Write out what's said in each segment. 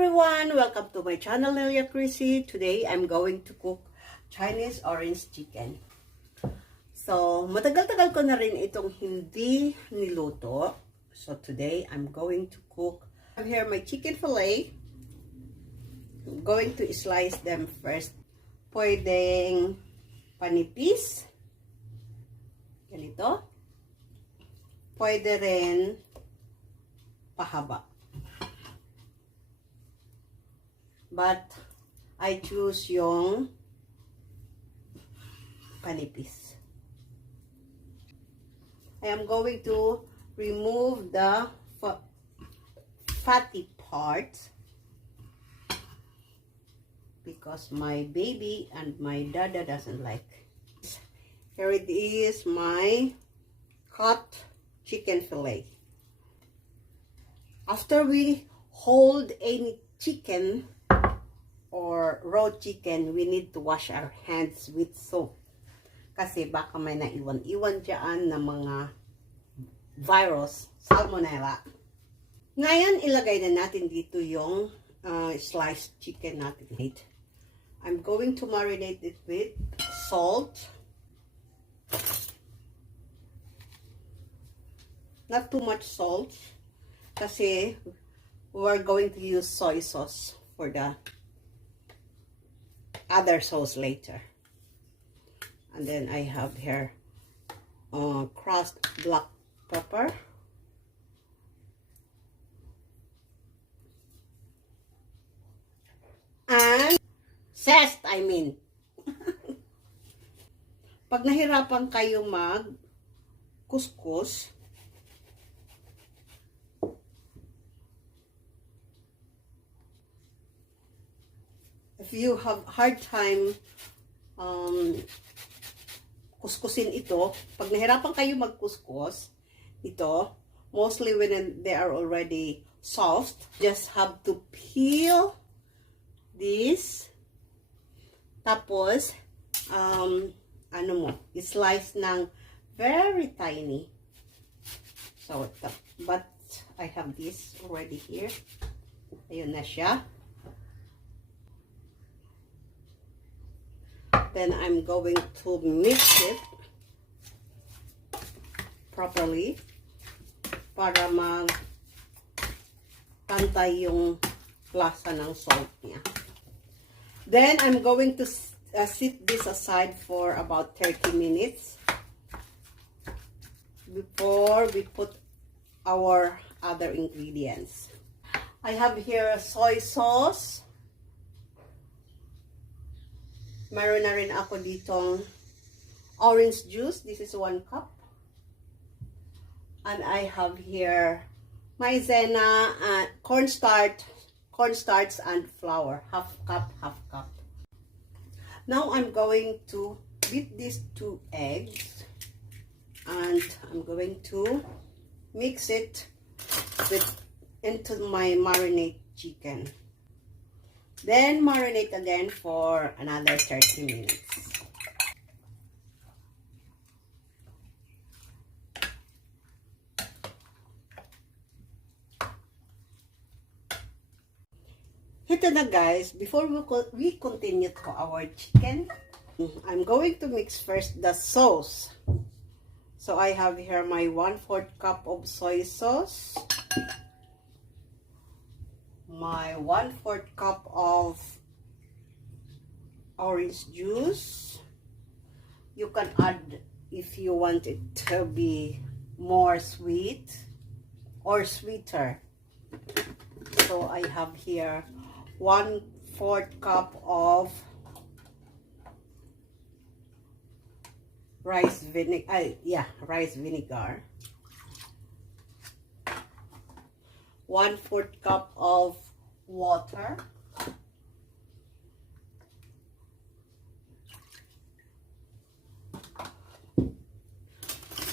everyone! Welcome to my channel, Nelia Chrissy. Today, I'm going to cook Chinese orange chicken. So, matagal-tagal ko na rin itong hindi niluto. So, today, I'm going to cook. I have here my chicken fillet. I'm going to slice them first. Pwedeng panipis. Ganito. Pwede rin pahaba. But, I choose yung panipis. I am going to remove the fatty parts because my baby and my dada doesn't like. Here it is, my cut chicken fillet. After we hold any chicken or raw chicken, we need to wash our hands with soap. Kasi baka may naiwan-iwan dyan na mga virus, salmonella. Ngayon, ilagay na natin dito yung sliced chicken natin. I'm going to marinate it with salt. Not too much salt. Kasi we're going to use soy sauce for the other sauce later. And then I have here crushed black pepper. And zest, I mean. Pag nahirapan kayo mag-kuskus, if you have hard time kuskusin ito, pag nahirapan kayo magkuskus, ito, mostly when they are already soft, just have to peel this, tapos, slice ng very tiny. So, but I have this already here. Ayun na siya. Then I'm going to mix it properly para pantay yung lasa ng salt niya. Then I'm going to sit this aside for about 30 minutes before we put our other ingredients. I have here soy sauce. Meron na rin ako ditong orange juice. This is 1 cup. And I have here maizena, cornstarch and flour. Half cup, half cup. Now I'm going to beat these 2 eggs. And I'm going to mix it into my marinade chicken. Then, marinate again for another 30 minutes. Ito na guys, before we continue to our chicken, I'm going to mix first the sauce. So, I have here my 1/4 cup of soy sauce. My 1/4 cup of orange juice. You can add if you want it to be more sweet or sweeter. So I have here 1/4 cup of rice vinegar. 1/4 cup of water.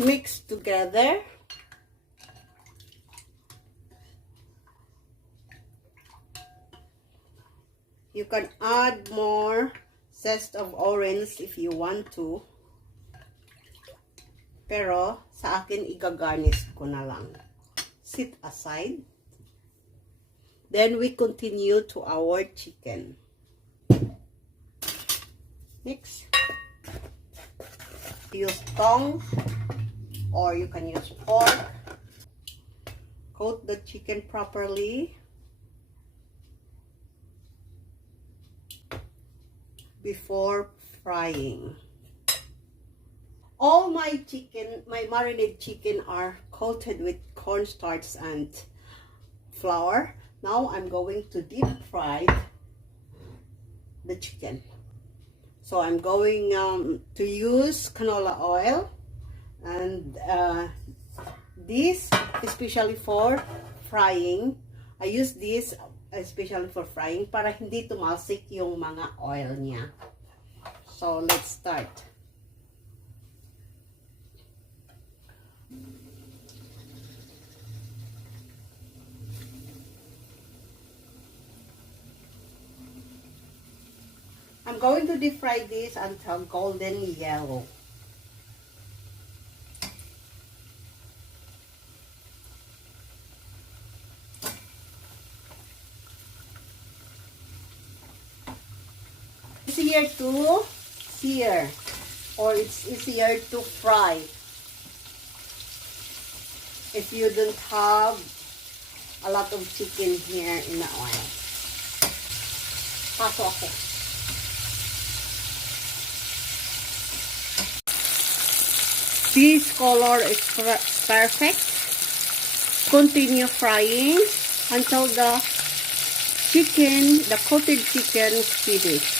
Mix together. You can add more zest of orange if you want to. Pero sa akin, igagarnish ko na lang. Sit aside. Then we continue to our chicken. Next, use tongs or you can use fork. Coat the chicken properly before frying. All my chicken, my marinated chicken are coated with cornstarch and flour. Now I'm going to deep fry the chicken. So I'm going to use canola oil, and this especially for frying. I use this especially for frying para hindi tumalsik yung mga oil niya. So let's start. I'm going to deep fry this until golden yellow. It's easier to sear, or it's easier to fry if you don't have a lot of chicken here in the oil. Paso ako. This color is perfect. Continue frying until the chicken, the coated chicken is finished.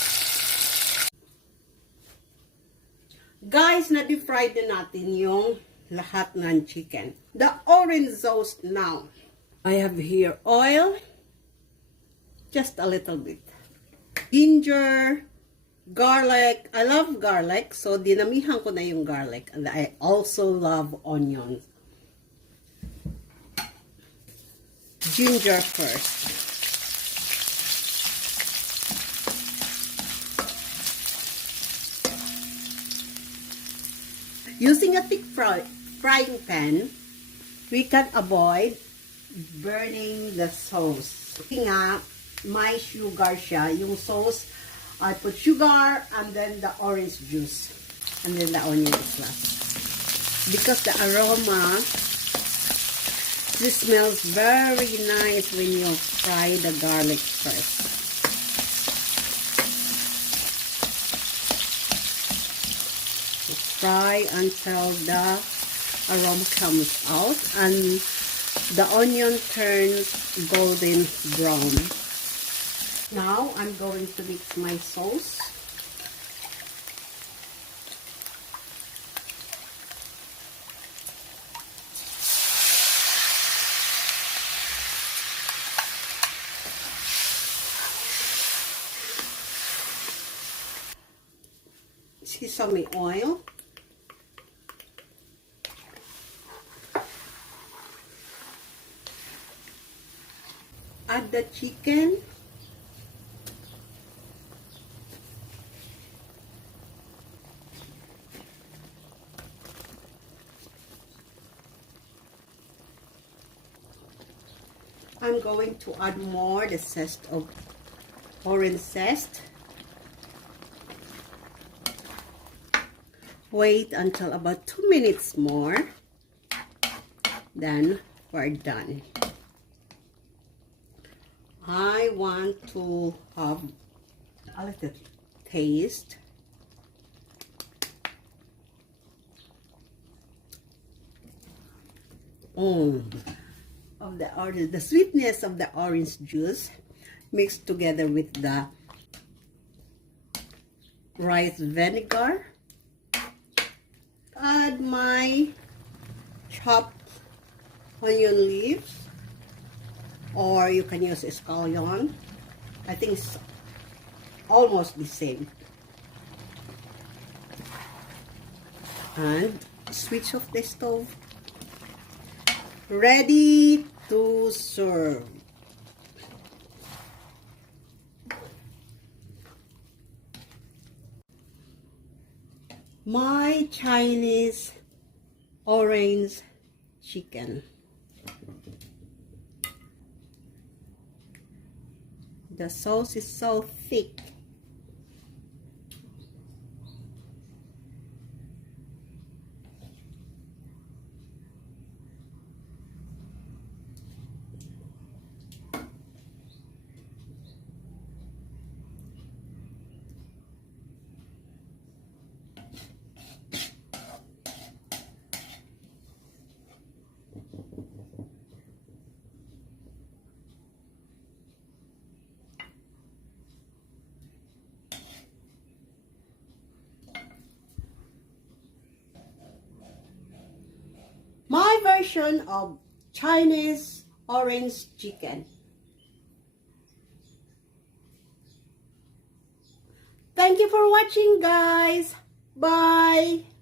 Guys, na-deep fried na natin yung lahat ng chicken. The orange sauce now. I have here oil, just a little bit. Ginger, garlic. I love garlic, so dinamihan ko na yung garlic. And I also love onions. Ginger first. Using a thick frying pan, we can avoid burning the sauce. Kasi nga, may sugar siya. Yung sauce, I put sugar and then the orange juice and then the onion is last. Because the aroma, this smells very nice when you fry the garlic first. Fry until the aroma comes out and the onion turns golden brown. Now I'm going to mix my sauce. Sesame oil. Add the chicken. I'm going to add more the zest of orange zest. Wait until about 2 minutes more. Then we're done. I want to have a little taste. Of the orange, the sweetness of the orange juice mixed together with the rice vinegar. Add my chopped onion leaves, or you can use scallion. I think it's almost the same. And switch off the stove. Ready to serve. My Chinese orange chicken. The sauce is so thick. My version of Chinese orange chicken. Thank you for watching, guys. Bye.